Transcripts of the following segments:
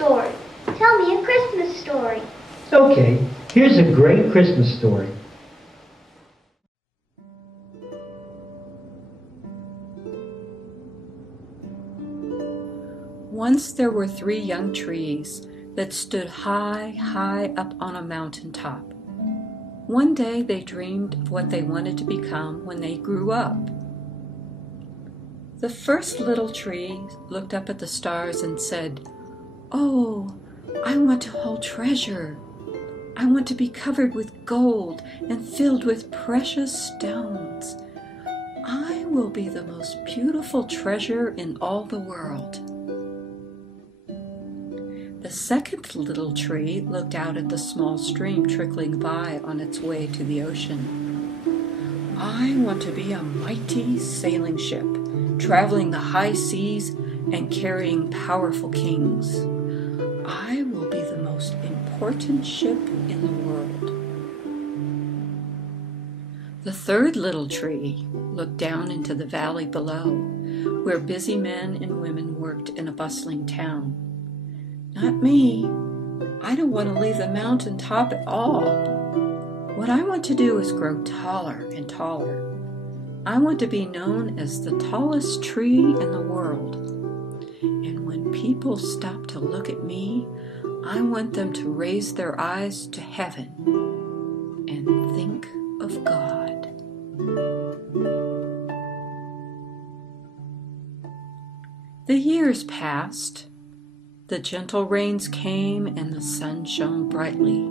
story. Tell me a Christmas story. Okay, here's a great Christmas story. Once there were 3 young trees that stood high, high up on a mountaintop. One day they dreamed of what they wanted to become when they grew up. The first little tree looked up at the stars and said, "Oh, I want to hold treasure. I want to be covered with gold and filled with precious stones. I will be the most beautiful treasure in all the world." The second little tree looked out at the small stream trickling by on its way to the ocean. "I want to be a mighty sailing ship, traveling the high seas and carrying powerful kings. I will be the most important ship in the world." The third little tree looked down into the valley below, where busy men and women worked in a bustling town. "Not me. I don't want to leave the mountain top at all. What I want to do is grow taller and taller. I want to be known as the tallest tree in the world. And when people stop to look at me, I want them to raise their eyes to heaven and think of God." The years passed. The gentle rains came and the sun shone brightly,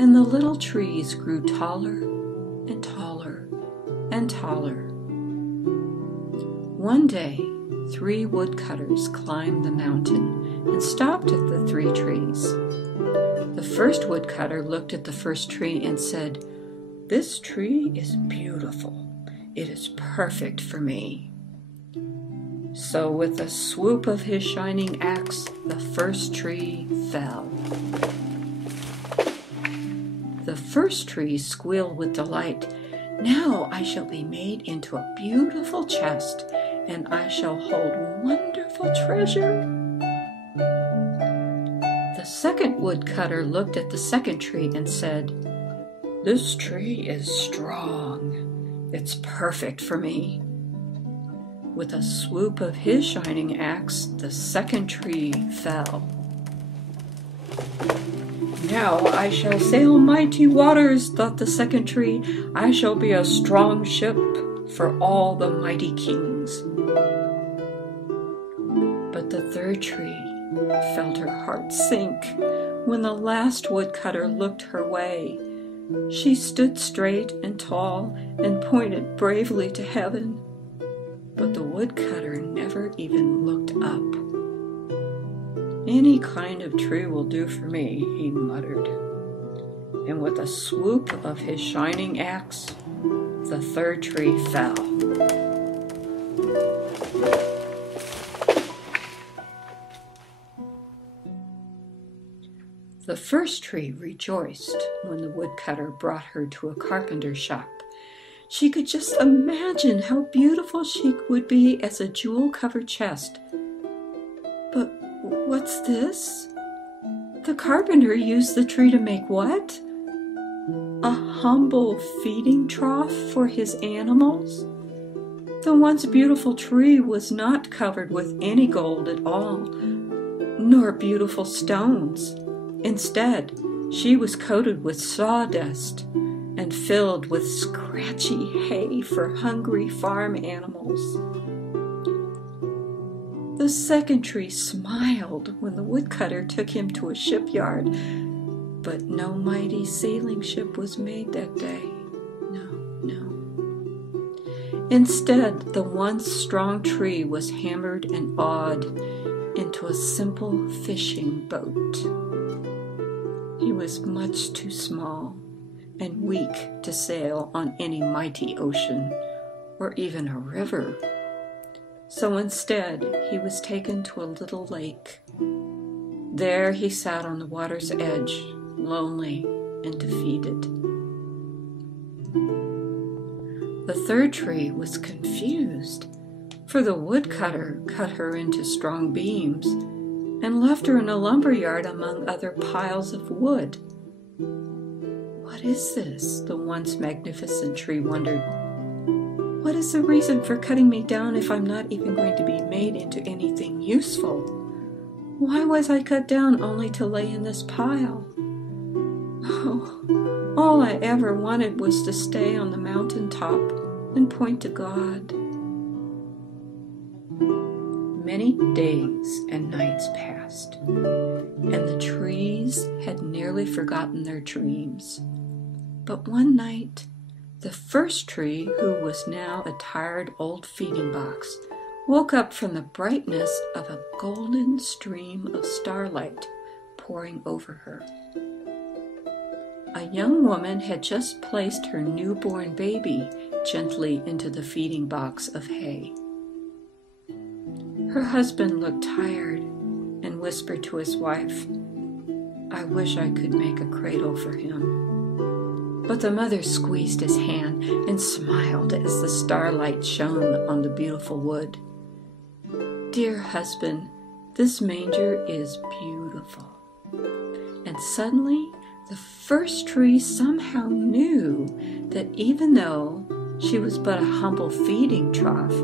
and the little trees grew taller and taller and taller. One day, 3 woodcutters climbed the mountain and stopped at the 3 trees. The first woodcutter looked at the first tree and said, "This tree is beautiful. It is perfect for me." So with a swoop of his shining axe, the first tree fell. The first tree squealed with delight, "Now I shall be made into a beautiful chest, and I shall hold wonderful treasure." The second woodcutter looked at the second tree and said, "This tree is strong. It's perfect for me." With a swoop of his shining axe, the second tree fell. "Now I shall sail mighty waters," thought the second tree. "I shall be a strong ship for all the mighty kings." But the third tree felt her heart sink when the last woodcutter looked her way. She stood straight and tall and pointed bravely to heaven. But the woodcutter never even looked up. "Any kind of tree will do for me," he muttered. And with a swoop of his shining axe, the third tree fell. The first tree rejoiced when the woodcutter brought her to a carpenter's shop. She could just imagine how beautiful she would be as a jewel-covered chest. But what's this? The carpenter used the tree to make what? A humble feeding trough for his animals? The once beautiful tree was not covered with any gold at all, nor beautiful stones. Instead, she was coated with sawdust and filled with scratchy hay for hungry farm animals. The second tree smiled when the woodcutter took him to a shipyard, but no mighty sailing ship was made that day. No. Instead, the once strong tree was hammered and awed into a simple fishing boat. He was much too small and weak to sail on any mighty ocean or even a river. So instead, he was taken to a little lake. There he sat on the water's edge, lonely and defeated. The third tree was confused, for the woodcutter cut her into strong beams, and left her in a lumber yard among other piles of wood. What is this? The once magnificent tree wondered. What is the reason for cutting me down if I'm not even going to be made into anything useful? Why was I cut down only to lay in this pile? Oh, all I ever wanted was to stay on the mountain top and point to God. Many days and nights passed, and the trees had nearly forgotten their dreams. But one night, the first tree, who was now a tired old feeding box, woke up from the brightness of a golden stream of starlight pouring over her. A young woman had just placed her newborn baby gently into the feeding box of hay. Her husband looked tired and whispered to his wife, "I wish I could make a cradle for him." But the mother squeezed his hand and smiled as the starlight shone on the beautiful wood. "Dear husband, this manger is beautiful." And suddenly, the first tree somehow knew that even though she was but a humble feeding trough,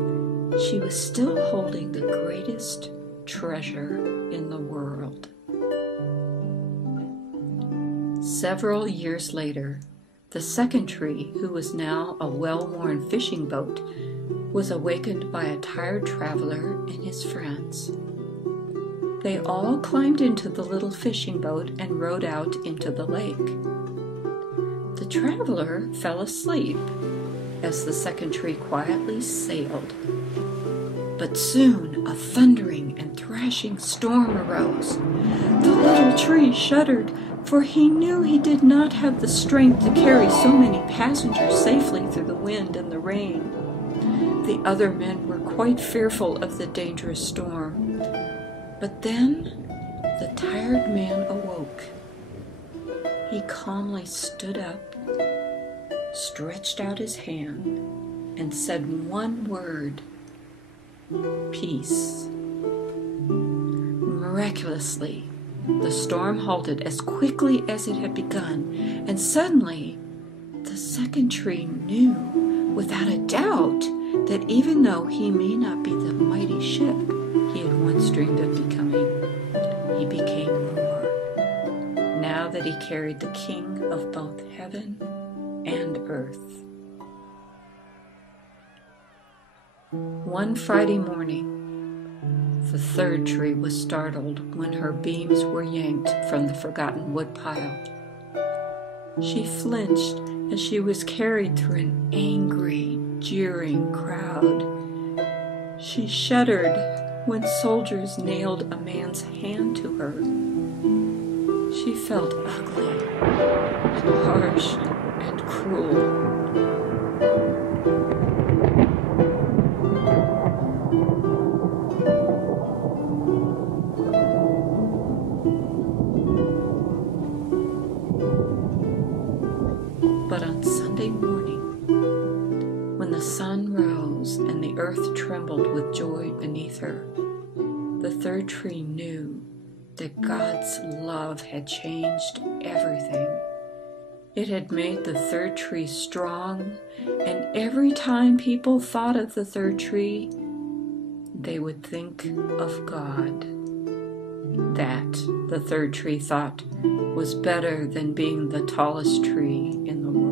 she was still holding the greatest treasure in the world. Several years later, the second tree, who was now a well-worn fishing boat, was awakened by a tired traveler and his friends. They all climbed into the little fishing boat and rowed out into the lake. The traveler fell asleep as the second tree quietly sailed. But soon a thundering and thrashing storm arose. The little tree shuddered, for he knew he did not have the strength to carry so many passengers safely through the wind and the rain. The other men were quite fearful of the dangerous storm. But then the tired man awoke. He calmly stood up, stretched out his hand, and said one word: "Peace." Miraculously, the storm halted as quickly as it had begun, and suddenly the second tree knew without a doubt that even though he may not be the mighty ship he had once dreamed of becoming, he became more, now that he carried the King of both heaven and earth. One Friday morning, the third tree was startled when her beams were yanked from the forgotten woodpile. She flinched as she was carried through an angry, jeering crowd. She shuddered when soldiers nailed a man's hand to her. She felt ugly and harsh and cruel. But on Sunday morning, when the sun rose and the earth trembled with joy beneath her, the third tree knew that God's love had changed everything. It had made the third tree strong, and every time people thought of the third tree, they would think of God. That, the third tree thought, was better than being the tallest tree in the world.